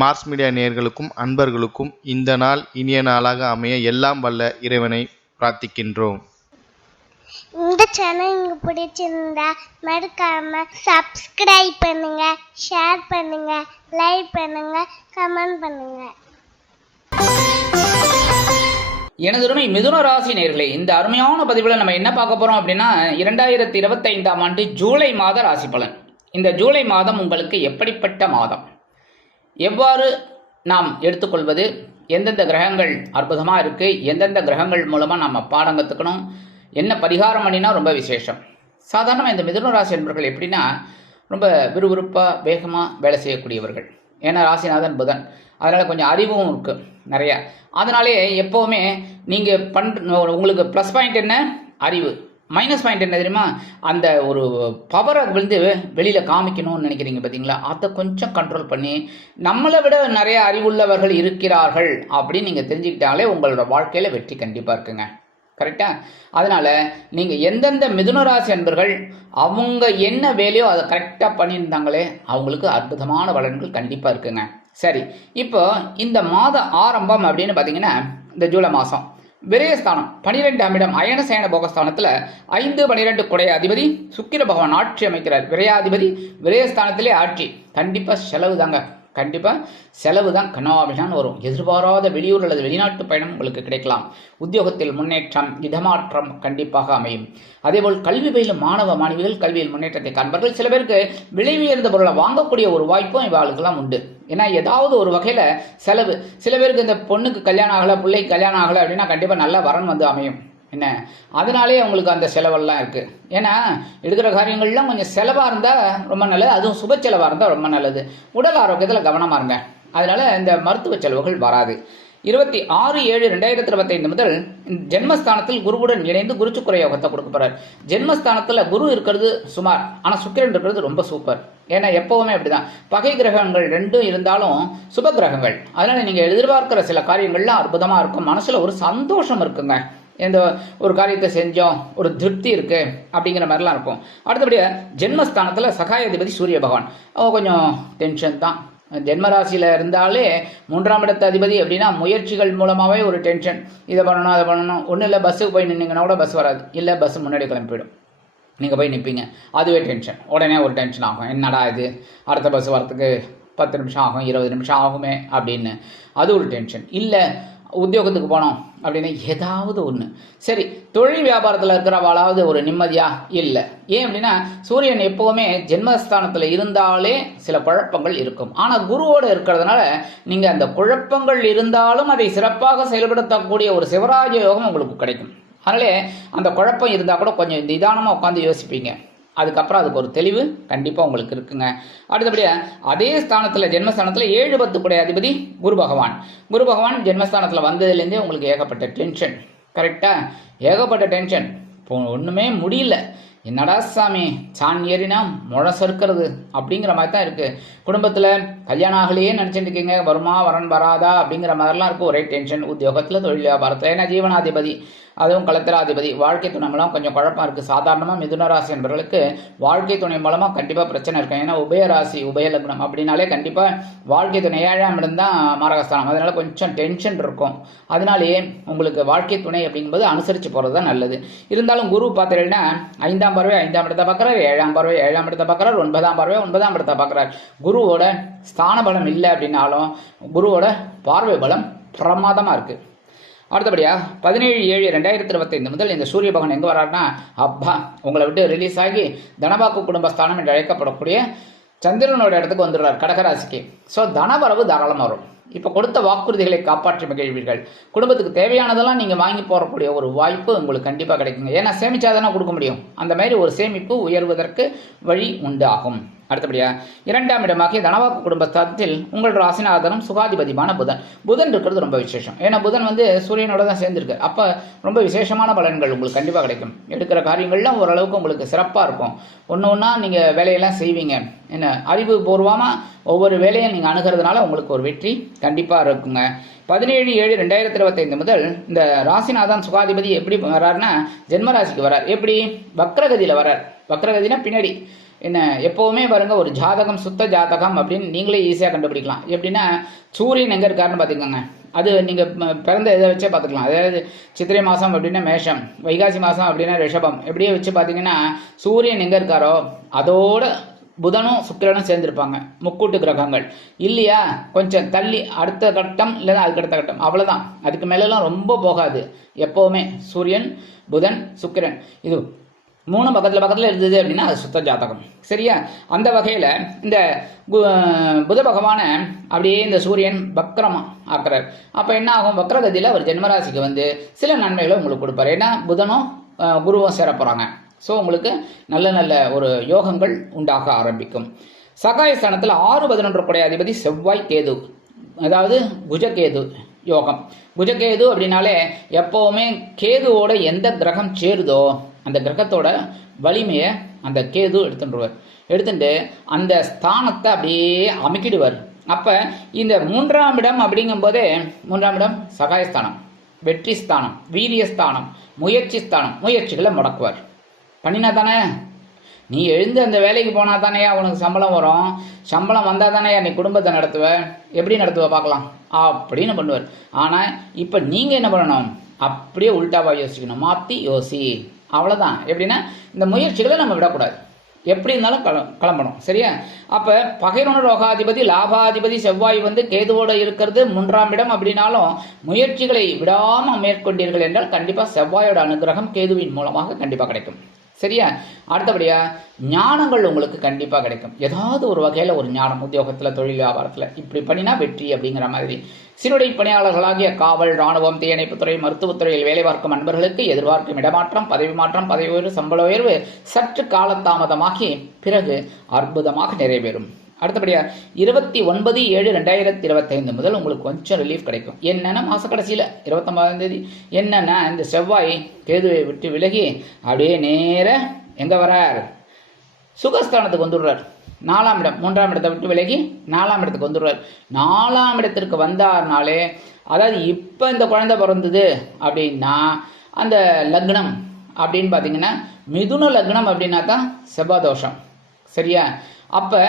Mars media நேயர்களுக்கும் அன்பர்களுக்கும் இந்த நாள் இனிய நாளாக அமைய எல்லாம் வல்ல இறைவனை பிரார்த்திக்கின்றோம். இந்த சேனல் உங்களுக்கு பிடிச்சிருந்தா மறக்காம சப்ஸ்கிரைப் பண்ணுங்க ஷேர் பண்ணுங்க லைக் பண்ணுங்க கமெண்ட் பண்ணுங்க. எனதுரிமை மிதுன ராசி நேர்களே இந்த அருமையான பதிவில் நம்ம என்ன பார்க்க போகிறோம் அப்படின்னா இரண்டாயிரத்தி இருபத்தைந்தாம் ஆண்டு ஜூலை மாத ராசி பலன். இந்த ஜூலை மாதம் உங்களுக்கு எப்படிப்பட்ட மாதம்? எவ்வாறு நாம் எடுத்துக்கொள்வது? எந்தெந்த கிரகங்கள் அற்புதமாக இருக்குது எந்தெந்த கிரகங்கள் மூலமாக நம்ம பாடம் கற்றுக்கணும் என்ன பரிகாரம் பண்ணினா ரொம்ப விசேஷம். சாதாரணமாக இந்த மிதுன ராசி என்பவர்கள் எப்படின்னா ரொம்ப விறுவிறுப்பாக வேகமாக வேலை செய்யக்கூடியவர்கள். ஏன்னா ராசிநாதன் புதன். அதனால் கொஞ்சம் அறிவும் இருக்குது நிறையா. அதனாலே எப்போவுமே நீங்கள் பண் உங்களுக்கு ப்ளஸ் பாயிண்ட் என்ன? அறிவு. மைனஸ் பாயிண்ட் என்ன தெரியுமா? அந்த ஒரு பவரை வந்து வெளியில் காமிக்கணும்னு நினைக்கிறீங்க பார்த்தீங்களா அதை கொஞ்சம் கண்ட்ரோல் பண்ணி நம்மளை விட நிறைய அறிவுள்ளவர்கள் இருக்கிறார்கள் அப்படின்னு நீங்கள் தெரிஞ்சுக்கிட்டாலே உங்களோட வாழ்க்கையில் வெற்றி கண்டிப்பாக இருக்குங்க. கரெக்டாக அதனால் நீங்கள் எந்தெந்த மிதுனராசி அன்பர்கள் அவங்க என்ன வேலையோ அதை கரெக்டாக பண்ணியிருந்தாங்களே அவங்களுக்கு அற்புதமான பலன்கள் கண்டிப்பாக இருக்குங்க. சரி இப்போ இந்த மாத ஆரம்பம் அப்படின்னு பார்த்தீங்கன்னா இந்த ஜூலை மாதம் விரயஸ்தானம். பனிரெண்டாம் இடம் அயனசயன போகஸ்தானத்தில் ஐந்து பனிரெண்டு குடைய அதிபதி சுக்கிர பகவான் ஆட்சி அமைக்கிறார். விரையாதிபதி விரயஸ்தானத்திலே ஆட்சி. கண்டிப்பாக செலவு தாங்க கண்டிப்பாக செலவு தான் கனவாபிஷான்னு வரும். எதிர்பாராத வெளியூர் அல்லது வெளிநாட்டு பயணம் உங்களுக்கு கிடைக்கலாம். உத்தியோகத்தில் முன்னேற்றம் இடமாற்றம் கண்டிப்பாக அமையும். அதேபோல் கல்வி பயிலும் மாணவ மாணவிகள் கல்வியில் முன்னேற்றத்தை காண்பார்கள். சில பேருக்கு விலை உயர்ந்த பொருளை வாங்கக்கூடிய ஒரு வாய்ப்பும் இவாளுக்கெல்லாம் உண்டு. ஏன்னா ஏதாவது ஒரு வகையில் செலவு. சில பேருக்கு இந்த பொண்ணுக்கு கல்யாணம் ஆகலை பிள்ளைக்கு கல்யாணம் ஆகலை அப்படின்னா கண்டிப்பாக நல்ல வரன் வந்து அமையும். என்ன? அதனாலே அவங்களுக்கு அந்த செலவெல்லாம் இருக்குது ஏன்னா எடுக்கிற காரியங்கள்லாம் கொஞ்சம் செலவாக இருந்தால் ரொம்ப நல்லது அதுவும் சுப செலவாக இருந்தால் ரொம்ப நல்லது. உடல் ஆரோக்கியத்தில் கவனமாக இருங்க. அதனால் இந்த மருத்துவ செலவுகள் வராது. இருபத்தி ஆறு ஏழு ரெண்டாயிரத்தி இருபத்தைந்து முதல் ஜென்மஸ்தானத்தில் குருவுடன் இணைந்து குரு சுக்கர யோகத்தை கொடுக்க போகிறார் ஜென்மஸ்தானத்தில் குரு இருக்கிறது சுமார் ஆனால் சுக்கிரன் இருக்கிறது ரொம்ப சூப்பர். ஏன்னா எப்போவுமே அப்படிதான். பகை கிரகங்கள் ரெண்டும் இருந்தாலும் சுப கிரகங்கள். அதனால் நீங்கள் எதிர்பார்க்கிற சில காரியங்கள்லாம் அற்புதமாக இருக்கும். மனசில் ஒரு சந்தோஷம் இருக்குங்க. இந்த ஒரு காரியத்தை செஞ்சோம் ஒரு திருப்தி இருக்குது அப்படிங்கிற மாதிரிலாம் இருக்கும். அடுத்தபடியாக ஜென்மஸ்தானத்தில் சகாயாதிபதி சூரிய பகவான். அவன் கொஞ்சம் டென்ஷன் தான். ஜென்மராசியில் இருந்தாலே மூன்றாம் இடத்து அதிபதி அப்படின்னா முயற்சிகள் மூலமாகவே ஒரு டென்ஷன் இதை பண்ணணும் அதை பண்ணணும். ஒன்றும் இல்லை பஸ்ஸுக்கு போய் நின்னீங்கன்னா கூட பஸ் வராது. இல்லை பஸ் முன்னாடி கிளம்பிடும். நீங்கள் போய் நிற்பீங்க அதுவே டென்ஷன் உடனே ஒரு டென்ஷன் ஆகும். என்னடா இது? அடுத்த பஸ் வரத்துக்கு பத்து நிமிஷம் ஆகும் இருபது நிமிஷம் ஆகுமே அப்படின்னு. அது ஒரு டென்ஷன் இல்லை உத்தியோகத்துக்கு போனோம் அப்படின்னு ஏதாவது ஒன்று சரி தொழில் வியாபாரத்தில் இருக்கிறவாளாவது ஒரு நிம்மதியா? இல்லை. ஏன் அப்படின்னா சூரியன் எப்போவுமே ஜென்மஸ்தானத்தில் இருந்தாலே சில குழப்பங்கள் இருக்கும். ஆனால் குருவோடு இருக்கிறதுனால நீங்கள் அந்த குழப்பங்கள் இருந்தாலும் அதை சிறப்பாக செயல்படுத்தக்கூடிய ஒரு சிவராஜ யோகம் உங்களுக்கு கிடைக்கும். அதனாலே அந்த குழப்பம் இருந்தால் கூட கொஞ்சம் நிதானமாக உட்காந்து யோசிப்பீங்க. அதுக்கப்புறம் அதுக்கு ஒரு தெளிவு கண்டிப்பாக உங்களுக்கு இருக்குங்க. அடுத்தபடியாக அதே ஸ்தானத்தில் ஜென்மஸ்தானத்தில் ஏழு பத்து அதிபதி குரு பகவான். குரு பகவான் ஜென்மஸ்தானத்தில் வந்ததுலேருந்தே உங்களுக்கு ஏகப்பட்ட டென்ஷன் கரெக்டாக ஏகப்பட்ட டென்ஷன் இப்போ ஒன்றுமே முடியல. என்னடா சாமி சான் ஏறினா முழ சறுக்கிறது? அப்படிங்கிற மாதிரி தான் இருக்குது குடும்பத்தில் கல்யாணம் ஆகலையே நினச்சிட்டு இருக்கீங்க வருமா வரன் வராதா? அப்படிங்கிற மாதிரிலாம் இருக்கும் ஒரே டென்ஷன் உத்தியோகத்தில் தொழில் வியாபாரத்தில் ஏன்னா ஜீவனாதிபதி அதுவும் கலத்திராதிபதி வாழ்க்கை துணை மூலம் கொஞ்சம் குழப்பம் இருக்குது சாதாரணமாக மிதுன ராசி என்பவர்களுக்கு வாழ்க்கை துணை மூலமாக கண்டிப்பாக பிரச்சனை இருக்கும். ஏன்னா உபயராசி உபயலக்னம் அப்படின்னாலே கண்டிப்பாக வாழ்க்கை துணை ஏழாம் இடம் தான் மாரகஸ்தானம். அதனால் கொஞ்சம் டென்ஷன் இருக்கும். அதனாலேயே உங்களுக்கு வாழ்க்கை துணை அப்படிங்கும்போது அனுசரித்து போகிறது தான் நல்லது. இருந்தாலும் குரு பார்த்தீங்கன்னா ஐந்தாம் பறவை ஐந்தாம் இடத்தை பார்க்குறார் ஏழாம் பறவை ஏழாம் இடத்தை பார்க்குறார் ஒன்பதாம் பறவை ஒன்பதாம் இடத்தை பார்க்குறார். குருவோட ஸ்தான பலம் இல்லை அப்படின்னாலும் குருவோட பார்வை பலம் பிரமாதமாக இருக்குது அடுத்தபடியாக பதினேழு ஏழு ரெண்டாயிரத்தி இருபத்தைந்து முதல் இந்த சூரிய பகவான் எங்கே வராருன்னா அப்பா உங்களை விட்டு ரிலீஸ் ஆகி தனபாக்கு குடும்பஸ்தானம் என்று அழைக்கப்படக்கூடிய சந்திரனோட இடத்துக்கு வந்துடுறார் கடகராசிக்கு. ஸோ தனவரவு தாராளமாக வரும். இப்போ கொடுத்த வாக்குறுதிகளை காப்பாற்றி மகிழ்வீர்கள். குடும்பத்துக்கு தேவையானதெல்லாம் நீங்கள் வாங்கி போகக்கூடிய ஒரு வாய்ப்பு உங்களுக்கு கண்டிப்பாக கிடைக்குங்க. ஏன்னா சேமிச்சாதானே கொடுக்க முடியும். அந்த மாதிரி ஒரு சேமிப்பு உயர்வதற்கு வழி உண்டாகும். அடுத்தபடியா இரண்டாம் இடமாகிய தனவாக்கு குடும்பஸ்தானத்தில் உங்கள் ராசிநாதனும் சுகாதிபதிமான புதன். புதன் இருக்கிறது ரொம்ப விசேஷம். ஏன்னா புதன் வந்து சூரியனோட தான் சேர்ந்துருக்கு. அப்போ ரொம்ப விசேஷமான பலன்கள் உங்களுக்கு கண்டிப்பாக கிடைக்கும். எடுக்கிற காரியங்கள்லாம் ஓரளவுக்கு உங்களுக்கு சிறப்பாக இருக்கும். ஒன்று ஒன்றா நீங்கள் வேலையெல்லாம் செய்வீங்க. என்ன அறிவு பூர்வமாக ஒவ்வொரு வேலையும் நீங்கள் அணுகிறதுனால உங்களுக்கு ஒரு வெற்றி கண்டிப்பாக இருக்குங்க. பதினேழு ஏழு ரெண்டாயிரத்தி இருபத்தைந்து முதல் இந்த ராசிநாதன் சுகாதிபதி எப்படி வர்றாருன்னா ஜென்மராசிக்கு வரார். எப்படி? வக்ரகதியில் வரார். வக்ரகதினா பின்னாடி. என்ன எப்போவுமே பாருங்கள் ஒரு ஜாதகம் சுத்த ஜாதகம் அப்படின்னு நீங்களே ஈஸியாக கண்டுபிடிக்கலாம். எப்படின்னா சூரியன் எங்கே இருக்காருன்னு பார்த்துக்கோங்க. அது நீங்கள் பிறந்த இதை வச்சே பார்த்துக்கலாம். அதாவது சித்திரை மாதம் அப்படின்னா மேஷம் வைகாசி மாதம் அப்படின்னா ரிஷபம். எப்படியே வச்சு பார்த்தீங்கன்னா சூரியன் எங்கே இருக்காரோ அதோட புதனும் சுக்கிரனும் சேர்ந்துருப்பாங்க. முக்கூட்டு கிரகங்கள். இல்லையா? கொஞ்சம் தள்ளி அடுத்த கட்டம் இல்லைன்னா அதுக்கு அடுத்த கட்டம். அவ்வளோதான் அதுக்கு மேலெல்லாம் ரொம்ப போகாது. எப்போவுமே சூரியன் புதன் சுக்கிரன். இது மூணு பக்கத்தில் பக்கத்தில் இருந்தது அப்படின்னா அது சுத்த ஜாதகம். சரியா? அந்த வகையில் இந்த புத பகவானை அப்படியே இந்த சூரியன் வக்ரமா ஆக்குறார். அப்போ என்ன ஆகும்? வக்ரகதியில் அவர் ஜென்மராசிக்கு வந்து சில நன்மைகளை உங்களுக்கு கொடுப்பாரு. ஏன்னா புதனும் குருவும் சேர போகிறாங்க ஸோ உங்களுக்கு நல்ல நல்ல ஒரு யோகங்கள் உண்டாக ஆரம்பிக்கும். சகாயஸ்தானத்தில் ஆறு பதினொன்று குடைய அதிபதி செவ்வாய் கேது. அதாவது குஜகேது யோகம். குஜகேது அப்படின்னாலே எப்போவுமே கேதுவோட எந்த கிரகம் சேருதோ அந்த கிரகத்தோட வலிமையை அந்த கேது எடுத்துட்டுருவார் எடுத்துட்டு அந்த ஸ்தானத்தை அப்படியே அமைக்கிடுவார். அப்போ இந்த மூன்றாம் இடம் அப்படிங்கும்போதே மூன்றாம் இடம் சகாயஸ்தானம் வெற்றி ஸ்தானம் வீரியஸ்தானம் முயற்சி ஸ்தானம் முயற்சிகளை முடக்குவார். பண்ணினா தானே? நீ எழுந்து அந்த வேலைக்கு போனால் தானே அவனுக்கு சம்பளம் வரும். சம்பளம் வந்தால் தானே நீ குடும்பத்தை நடத்துவ. எப்படி நடத்துவ பார்க்கலாம்? அப்படின்னு பண்ணுவார். ஆனால் இப்போ நீங்கள் என்ன பண்ணணும்? அப்படியே உள்டாவாக யோசிக்கணும். மாற்றி யோசி. அவ்வளோதான் எப்படின்னா இந்த முயற்சிகளை நம்ம விடக்கூடாது. எப்படி இருந்தாலும் கிள கிளம்பணும். சரியா? அப்போ பகைரோன ரோகாதிபதி லாபாதிபதி செவ்வாய் வந்து கேதுவோடு இருக்கிறது மூன்றாம் இடம் அப்படின்னாலும் முயற்சிகளை விடாமல் மேற்கொண்டீர்கள் என்றால் கண்டிப்பாக செவ்வாயோட அனுகிரகம் கேதுவின் மூலமாக கண்டிப்பாக கிடைக்கும். சரியா? அடுத்தபடியா ஞானங்கள் உங்களுக்கு கண்டிப்பாக கிடைக்கும். ஏதாவது ஒரு வகையில் ஒரு ஞானம் உத்தியோகத்தில் தொழில் வியாபாரத்தில். இப்படி பண்ணினா வெற்றி அப்படிங்கிற மாதிரி. சீருடை பணியாளர்களாகிய காவல் ராணுவம் தீயணைப்புத்துறை மருத்துவத்துறையில் வேலை பார்க்கும் நண்பர்களுக்கு எதிர்பார்க்கும் இடமாற்றம் பதவி மாற்றம் பதவி உயர்வு சம்பள உயர்வு சற்று காலதாமதமாகி பிறகு அற்புதமாக நிறைவேறும். அடுத்தபடியாக இருபத்தி ஒன்பது ஏழு ரெண்டாயிரத்தி இருபத்தைந்து முதல் உங்களுக்கு கொஞ்சம் ரிலீஃப் கிடைக்கும். என்னென்னா மாத கடைசியில் இருபத்தொம்பதாம் தேதி. என்னென்னா இந்த செவ்வாய் கேதுவை விட்டு விலகி அப்படியே நேர எங்கே வரார்? சுகஸ்தானத்துக்கு வந்துடுறார். நாலாம் இடம் மூன்றாம் இடத்தை விட்டு விலகி நாலாம் இடத்துக்கு வந்துடுறார். நாலாம் இடத்திற்கு வந்தார்னாலே அதாவது இப்போ இந்த குழந்தை பிறந்தது அப்படின்னா அந்த லக்னம் அப்படின்னு பார்த்தீங்கன்னா மிதுன லக்னம் அப்படின்னா தான் செவ்வாதோஷம் சரியா? அப்போ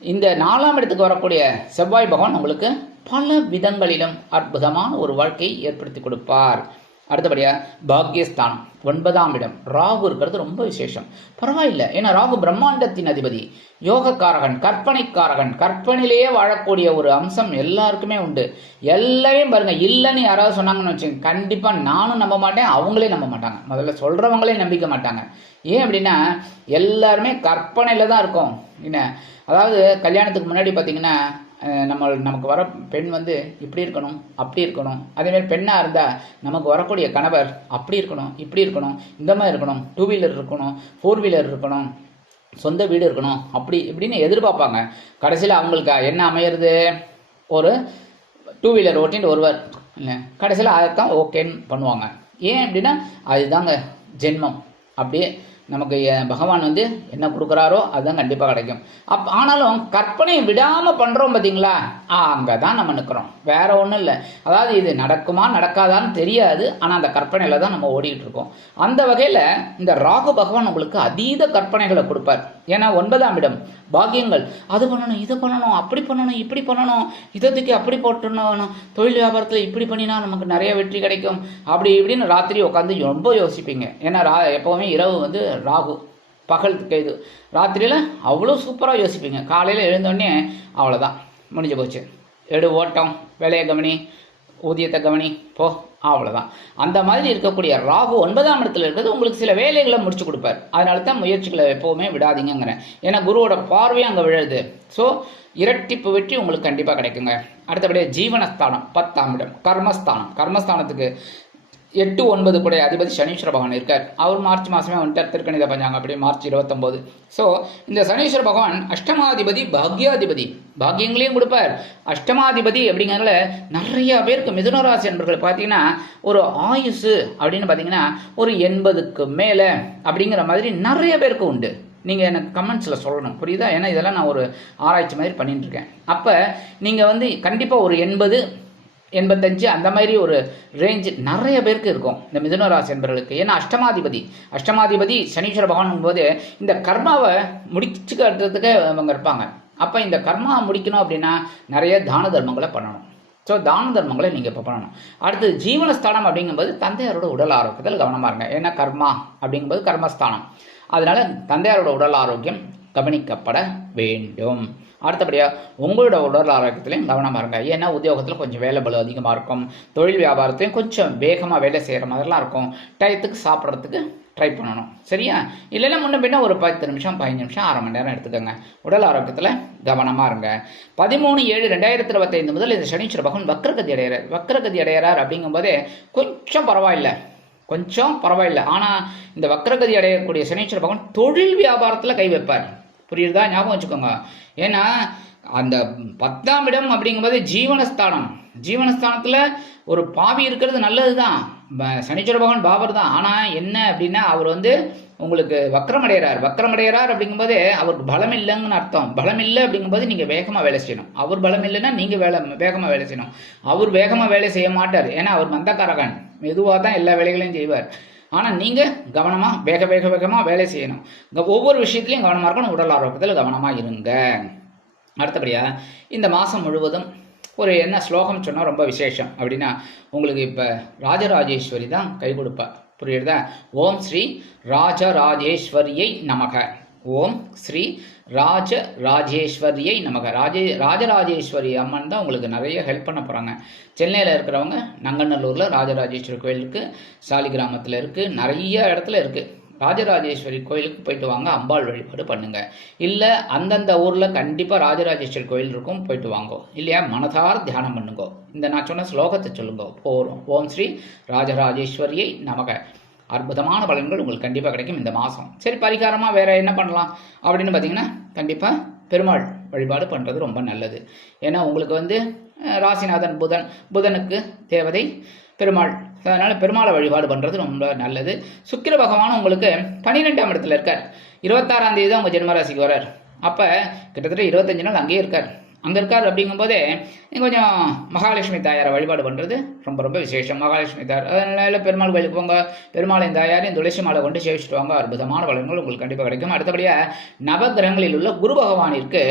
இந்த நாலாம் இடத்துக்கு வரக்கூடிய செவ்வாய் பகவான் உங்களுக்கு பல விதங்களிலும் அற்புதமான ஒரு வாழ்க்கையை ஏற்படுத்தி கொடுப்பார். அடுத்தபடியாக பாக்யஸ்தானம் ஒன்பதாம் இடம். ராகு இருக்கிறது ரொம்ப விசேஷம். பரவாயில்லை. ஏன்னா ராகு பிரம்மாண்டத்தின் அதிபதி. யோகக்காரகன் கற்பனைக்காரகன். கற்பனையிலேயே வாழக்கூடிய ஒரு அம்சம் எல்லாருக்குமே உண்டு. எல்லாரையும் பாருங்கள் இல்லைன்னு யாராவது சொன்னாங்கன்னு வச்சுங்க கண்டிப்பாக நானும் நம்ப மாட்டேன் அவங்களே நம்ப மாட்டாங்க. முதல்ல சொல்கிறவங்களே நம்பிக்க மாட்டாங்க. ஏன் அப்படின்னா எல்லாருமே கற்பனையில் தான் இருக்கும். என்ன? அதாவது கல்யாணத்துக்கு முன்னாடி பார்த்தீங்கன்னா நம்ம நமக்கு வர பெண் வந்து இப்படி இருக்கணும் அப்படி இருக்கணும். அதேமாதிரி பெண்ணாக இருந்தால் நமக்கு வரக்கூடிய கணவர் அப்படி இருக்கணும் இப்படி இருக்கணும் இந்த மாதிரி இருக்கணும் டூ வீலர் இருக்கணும் ஃபோர் வீலர் இருக்கணும் சொந்த வீடு இருக்கணும் அப்படி இப்படின்னு எதிர்பார்ப்பாங்க. கடைசியில் அவங்களுக்கு என்ன அமையிறது? ஒரு டூ வீலர் ஓட்டின்னு ஒருவர் இல்லை. கடைசியில் அதைத்தான் ஓகேன்னு பண்ணுவாங்க. ஏன் அப்படின்னா அதுதாங்க ஜென்மம். அப்படியே நமக்கு பகவான் வந்து என்ன கொடுக்குறாரோ அதுதான் கண்டிப்பாக கிடைக்கும். அப் ஆனாலும் கற்பனையை விடாமல் பண்ணுறோம் பார்த்தீங்களா ஆ அங்கே தான் நம்ம நிற்கிறோம் வேற ஒன்றும் இல்லை. அதாவது இது நடக்குமா நடக்காதான்னு தெரியாது. ஆனால் அந்த கற்பனையில் தான் நம்ம ஓடிக்கிட்டு இருக்கோம். அந்த வகையில் இந்த ராகு பகவான் உங்களுக்கு அதீத கற்பனைகளை கொடுப்பார். ஏன்னா ஒன்பதாம் இடம் பாக்கியங்கள். அது பண்ணணும் இதை பண்ணணும் அப்படி பண்ணணும் இப்படி பண்ணணும் இதத்துக்கு அப்படி போட்டுணும் தொழில் வியாபாரத்தில் இப்படி பண்ணினா நமக்கு நிறைய வெற்றி கிடைக்கும். அப்படி இப்படின்னு ராத்திரி உட்காந்து ரொம்ப யோசிப்பீங்க. ஏன்னா ரா எப்போவுமே இரவு வந்து ராகு. பகல் கேது. ராத்திரியில் அவ்வளோ சூப்பராக யோசிப்பீங்க. காலையில் எழுந்தோடனே அவ்வளோதான் முடிஞ்சு போச்சு. எடு ஓட்டம் வேலையை கவனி ஊதியத்தை கவனி போ அவ்வளோதான் அந்த மாதிரி இருக்கக்கூடிய ராகு ஒன்பதாம் இடத்துல இருக்கிறது உங்களுக்கு சில வேலைகளை முடிச்சு கொடுப்பார். அதனால தான் முயற்சிகளை எப்போவுமே விடாதீங்கிறேன் ஏன்னா குருவோட பார்வையும் அங்கே விழுது. ஸோ இரட்டிப்பு வெற்றி உங்களுக்கு கண்டிப்பாக கிடைக்குங்க. அடுத்தபடியாக ஜீவனஸ்தானம் பத்தாம் இடம் கர்மஸ்தானம். கர்மஸ்தானத்துக்கு எட்டு ஒன்பது கூட அதிபதி சனீஸ்வர பகவான் இருக்கார். அவர் மார்ச் மாதமே வந்துட்டார் திருக்கணித பஞ்சாங்க அப்படி மார்ச் இருபத்தொம்போது. ஸோ இந்த சனீஸ்வர பகவான் அஷ்டமாதிபதி பாக்யாதிபதி பாக்கியங்களையும் கொடுப்பார். அஷ்டமாதிபதி அப்படிங்கிறதுல நிறைய பேருக்கு மிதுனராசி என்பர்கள் பார்த்தீங்கன்னா ஒரு ஆயுசு அப்படின்னு பார்த்தீங்கன்னா ஒரு எண்பதுக்கு மேலே அப்படிங்கிற மாதிரி நிறைய பேருக்கு உண்டு. நீங்கள் எனக்கு கமெண்ட்ஸில் சொல்லணும். புரியுதா? ஏன்னா இதெல்லாம் நான் ஒரு ஆராய்ச்சி மாதிரி பண்ணிட்டுருக்கேன் அப்போ நீங்கள் வந்து கண்டிப்பாக ஒரு எண்பது எண்பத்தஞ்சு அந்த மாதிரி ஒரு ரேஞ்ச் நிறைய பேருக்கு இருக்கும். இந்த மிதுன ராசி என்பவர்களுக்கு ஏன்னா அஷ்டமாதிபதி. அஷ்டமாதிபதி சனீஸ்வர பகவான் போது இந்த கர்மாவை முடிச்சு கட்டுறதுக்கு அவங்க இருப்பாங்க. அப்போ இந்த கர்மா முடிக்கணும் அப்படின்னா நிறைய தான தர்மங்களை பண்ணணும். ஸோ தான தர்மங்களை நீங்கள் இப்போ பண்ணணும். அடுத்து ஜீவனஸ்தானம் அப்படிங்கும்போது தந்தையாரோட உடல் ஆரோக்கியத்தில் கவனமாக இருங்க. ஏன்னா கர்மா அப்படிங்கும்போது கர்மஸ்தானம். அதனால் தந்தையாரோட உடல் ஆரோக்கியம் கவனிக்கப்பட வேண்டும். அடுத்தபடியாக உங்களோட உடல் ஆரோக்கியத்திலையும் கவனமாக இருங்க ஏன்னா உத்தியோகத்தில் கொஞ்சம் வேலை பளு அதிகமாக இருக்கும். தொழில் வியாபாரத்தையும் கொஞ்சம் வேகமாக வேலை செய்கிற மாதிரிலாம் இருக்கும். டயத்துக்கு சாப்பிட்றதுக்கு ட்ரை பண்ணணும். சரியா? இல்லைன்னா முன்ன பின்ன ஒரு பத்து நிமிஷம் பதினஞ்சு நிமிஷம் அரை மணி நேரம் எடுத்துக்கோங்க. உடல் ஆரோக்கியத்தில் கவனமாக இருங்க. பதிமூணு ஏழு ரெண்டாயிரத்தி இருபத்தைந்து முதல் இந்த சனீஸ்வர பகவான் வக்கரகதி அடைகிறார் வக்கரகதி அடையிறார் அப்படிங்கும்போதே கொஞ்சம் பரவாயில்லை. கொஞ்சம் பரவாயில்லை. ஆனால் இந்த வக்கரகதி அடையக்கூடிய சனீஸ்வர பகவான் தொழில் வியாபாரத்தில் கை வைப்பார். புரியுறதா ஞாபகம் வச்சுக்கோங்க. ஏன்னா அந்த பத்தாம் இடம் அப்படிங்கும்போது ஜீவனஸ்தானம். ஜீவனஸ்தானத்தில் ஒரு பாவி இருக்கிறது நல்லது தான் சனீஸ்வர பகவான் பாபர் தான். ஆனால் என்ன அப்படின்னா அவர் வந்து உங்களுக்கு வக்கரமடைகிறார் வக்கரமடைகிறார் அப்படிங்கும்போது அவருக்கு பலம் இல்லைங்கன்னு அர்த்தம். பலம் இல்லை அப்படிங்கும்போது நீங்கள் வேகமாக வேலை செய்யணும். அவர் பலம் இல்லைன்னா நீங்கள் வேலை வேகமாக வேலை செய்யணும். அவர் வேகமாக வேலை செய்ய மாட்டார். ஏன்னா அவர் மந்தக்காரகன். மெதுவாக தான் எல்லா வேலைகளையும் செய்வார். ஆனால் நீங்கள் கவனமாக வேக வேக வேகமாக வேலை செய்யணும். ஒவ்வொரு விஷயத்துலையும் கவனமாக இருக்கணும். உடல் ஆரோக்கியத்தில் கவனமாக இருங்க. அடுத்தபடியாக இந்த மாதம் முழுவதும் ஒரு என்ன ஸ்லோகம் சொன்னால் ரொம்ப விசேஷம். அப்படின்னா உங்களுக்கு இப்போ ராஜராஜேஸ்வரி தான் கை கொடுப்பா புரியுறதா? ஓம் ஸ்ரீ ராஜராஜேஸ்வரியை நமக. ஓம் ஸ்ரீ ராஜ ராஜேஸ்வரியை நமக்கு ராஜே ராஜராஜேஸ்வரி அம்மன் தான் உங்களுக்கு நிறைய ஹெல்ப் பண்ண போகிறாங்க சென்னையில் இருக்கிறவங்க நங்கநல்லூரில் ராஜராஜேஸ்வரி கோயில் இருக்குது சாலிகிராமத்தில் இருக்குது நிறைய இடத்துல இருக்குது ராஜராஜேஸ்வரி கோயிலுக்கு போயிட்டு வாங்க அம்பாள் வழிபாடு பண்ணுங்கள் இல்லை அந்தந்த ஊரில் கண்டிப்பாக ராஜராஜேஸ்வரி கோயில் இருக்கும் போயிட்டு வாங்கோ. இல்லையா மனதார தியானம் பண்ணுங்கோ. இந்த நான் சொன்ன ஸ்லோகத்தை சொல்லுங்க. போகிறோம் ஓம் ஸ்ரீ ராஜராஜேஸ்வரியை நமக. அற்புதமான பலன்கள் உங்களுக்கு கண்டிப்பாக கிடைக்கும் இந்த மாதம் சரி பரிகாரமாக வேறு என்ன பண்ணலாம்? அப்படின்னு பார்த்தீங்கன்னா கண்டிப்பாக பெருமாள் வழிபாடு பண்ணுறது ரொம்ப நல்லது. ஏன்னா உங்களுக்கு வந்து ராசிநாதன் புதன் புதனுக்கு தேவதை பெருமாள். அதனால் பெருமாளை வழிபாடு பண்ணுறது ரொம்ப நல்லது. சுக்கிர பகவான் உங்களுக்கு பன்னிரெண்டாம் இடத்துல இருக்கார். இருபத்தாறாம் தேதி தான் உங்கள் ஜென்மராசிக்கு வரார் அப்போ கிட்டத்தட்ட இருபத்தஞ்சு நாள் அங்கேயே இருக்கார். அங்கே இருக்கார் அப்படிங்கும்போதே இங்கே கொஞ்சம் மகாலட்சுமி தாயாரை வழிபாடு பண்ணுறது ரொம்ப ரொம்ப விசேஷம் மகாலட்சுமி தாயார். அதனால பெருமாள் கோயிலுக்கு போங்க பெருமாளின் தாயாரையும் துளசி மாலை கொண்டு சேவிச்சுட்டு வாங்க அற்புதமான பலன்கள் உங்களுக்கு கண்டிப்பாக கிடைக்கும். அடுத்தபடியாக நவகிரகங்களில் உள்ள குரு பகவானிற்கு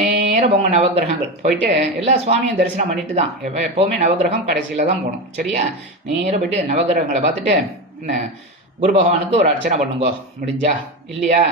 நேராக போங்க நவகிரகங்கள் போயிட்டு எல்லா சுவாமியும் தரிசனம் பண்ணிட்டு தான் எப்போ எப்போவுமே நவகிரகம் கடைசியில் தான் போகணும். சரியா? நேராக போயிட்டு நவகிரகங்களை பார்த்துட்டு என்ன குரு பகவானுக்கு ஒரு அர்ச்சனை பண்ணுங்க. முடிஞ்சா? இல்லையா?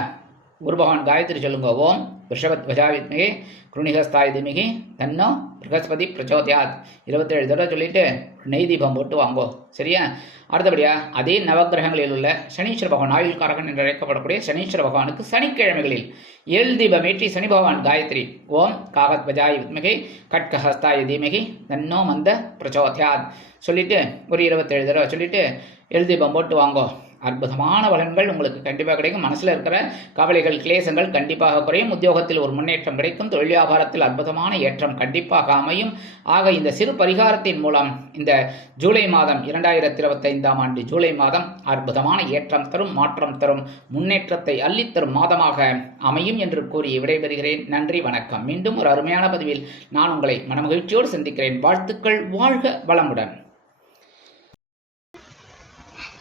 குரு பகவான் காயத்ரி சொல்லுங்க ஓம் ரிஷபத் வஜாவித்மிகி குருணிகஸ்தாய் திமிகி தன்னோ பிரகஸ்பதி பிரச்சோதியாத். இருபத்தேழு தடவை சொல்லிட்டு நெய் தீபம் போட்டு வாங்கோ. சரியா? அடுத்தபடியா அதே நவக்கிரகங்களில் உள்ள சனீஸ்வர பகவான் ஆயுள் காரகன் என்று அழைக்கப்படக்கூடிய சனீஸ்வர பகவானுக்கு சனிக்கிழமைகளில் ஏழு தீபம் ஏற்றி சனி பகவான் காயத்ரி ஓம் காகத் பஜாய் வித்மிகை கட்கஹஸ்தாய தீமகி தன்னோ மந்த பிரச்சோத்யாத். சொல்லிட்டு ஒரு இருபத்தேழு தடவை சொல்லிட்டு ஏழு தீபம் போட்டு வாங்கோ. அற்புதமான பலன்கள் உங்களுக்கு கண்டிப்பாக கிடைக்கும். மனசில் இருக்கிற கவலைகள் கிளேசங்கள் கண்டிப்பாக குறையும். உத்தியோகத்தில் ஒரு முன்னேற்றம் கிடைக்கும். தொழில் வியாபாரத்தில் அற்புதமான ஏற்றம் கண்டிப்பாக அமையும். ஆக இந்த சிறு பரிகாரத்தின் மூலம் இந்த ஜூலை மாதம் இரண்டாயிரத்தி இருபத்தைந்தாம் ஆண்டு ஜூலை மாதம் அற்புதமான ஏற்றம் தரும் மாற்றம் தரும் முன்னேற்றத்தை அள்ளித்தரும் மாதமாக அமையும் என்று கூறி விடைபெறுகிறேன். நன்றி வணக்கம். மீண்டும் ஒரு அருமையான பதிவில் நான் உங்களை மனமகிழ்ச்சியோடு சந்திக்கிறேன். வாழ்த்துக்கள் வாழ்க வளமுடன்.